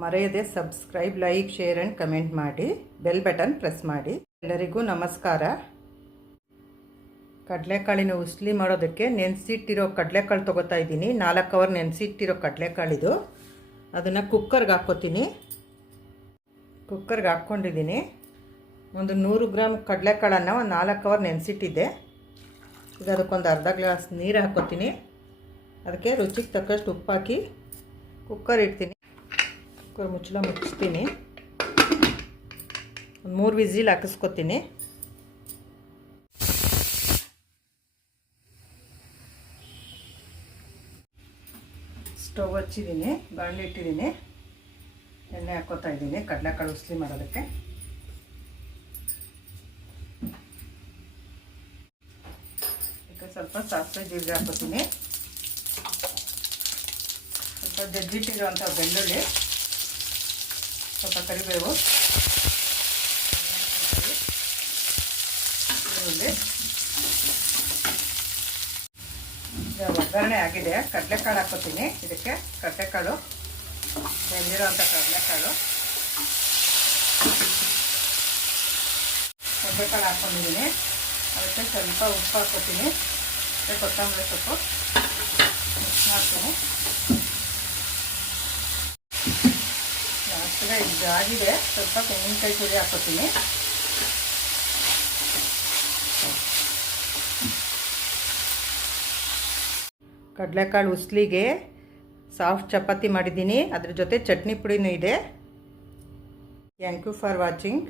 ಮರೆಯದೆ subscribe, like, share and comment ಮಾಡಿ. Bell button press ಮಾಡಿ. ಎಲ್ಲರಿಗೂ ನಮಸ್ಕಾರ. ಕಡಲೆಕಾಳಿನ ಉಸ್ಲಿ ಮಾಡೋದಕ್ಕೆ ನೆನೆಸಿಟ್ಟಿರೋ ಕಡಲೆಕಾಳು ತೊಗೋತಾ ಇದ್ದೀನಿ. 4 ಅವರ್ ನೆನೆಸಿಟ್ಟಿರೋ ಕಡಲೆಕಾಳಿದು. ಅದನ್ನು ಕುಕ್ಕರ್ಗೆ ಹಾಕ್ಕೋತೀನಿ. ಕುಕ್ಕರ್ಗೆ ಹಾಕ್ಕೊಂಡಿದ್ದೀನಿ. ಒಂದು 100 ಗ್ರಾಮ್ ಕಡಲೆಕಾಳನ್ನು ಒಂದು 4 ಅವರ್ ನೆನೆಸಿಟ್ಟಿದ್ದೆ. ಈಗ ಅದಕ್ಕೊಂದು ಅರ್ಧ ಗ್ಲಾಸ್ ನೀರು ಹಾಕ್ಕೋತೀನಿ. ಅದಕ್ಕೆ ರುಚಿಗೆ ತಕ್ಕಷ್ಟು ಉಪ್ಪು ಹಾಕಿ ಕುಕ್ಕರ್ ಇಡ್ತೀನಿ. ಕುಕ್ಕರ್ ಮುಚ್ಚಳ ಮುಚ್ಚಿಸ್ತೀನಿ. ಒಂದು 3 ವಿಸಿಲ್ ಹಾಕಿಸ್ಕೊತೀನಿ. ಸ್ಟವ್ ಹಚ್ಚಿದ್ದೀನಿ, ಬಾಣಲಿ ಇಟ್ಟಿದ್ದೀನಿ, ಎಣ್ಣೆ ಹಾಕ್ಕೋತಾ ಇದ್ದೀನಿ ಕಡಲೆಕಾಳು ಉಸ್ಲಿ ಮಾಡೋದಕ್ಕೆ. ಸ್ವಲ್ಪ ಸಾಸಿವೆ ಜೀರಿಗೆ ಹಾಕೋತೀನಿ. ಸ್ವಲ್ಪ ಜಜ್ಜಿಟ್ಟಿರುವಂಥ ಬೆಳ್ಳುಳ್ಳಿ, ಸ್ವಲ್ಪ ಕರಿಬೇವು, ಈರುಳ್ಳಿ. ಒಗ್ಗರಣೆ ಆಗಿದೆ. ಕಡಲೆಕಾಳು ಹಾಕೋತೀನಿ. ಇದಕ್ಕೆ ಕಡಲೆಕಾಳು, ಬೆಂದಿರೋಂಥ ಕಡಲೆಕಾಳು ಹಾಕ್ಕೊಂಡಿದ್ದೀನಿ. ಅದಕ್ಕೆ ಸ್ವಲ್ಪ ಉಪ್ಪು ಹಾಕ್ಕೋತೀನಿ. ಮತ್ತು ಕೊತ್ತಂಬರಿ ಸೊಪ್ಪು ಮಿಕ್ಸ್ ಮಾಡ್ತೀನಿ. ಲಾಸ್ಟಿಗೆ ಇದು ಆಗಿದೆ. ಸ್ವಲ್ಪ ತೆಂಗಿನಕಾಯಿ ತುರಿ ಹಾಕ್ಕೋತೀನಿ. ಕಡಲೆಕಾಳು ಉಸ್ಲಿಗೆ ಸಾಫ್ಟ್ ಚಪಾತಿ ಮಾಡಿದ್ದೀನಿ. ಅದ್ರ ಜೊತೆ ಚಟ್ನಿ ಪುಡಿನೂ ಇದೆ. Thank you for watching.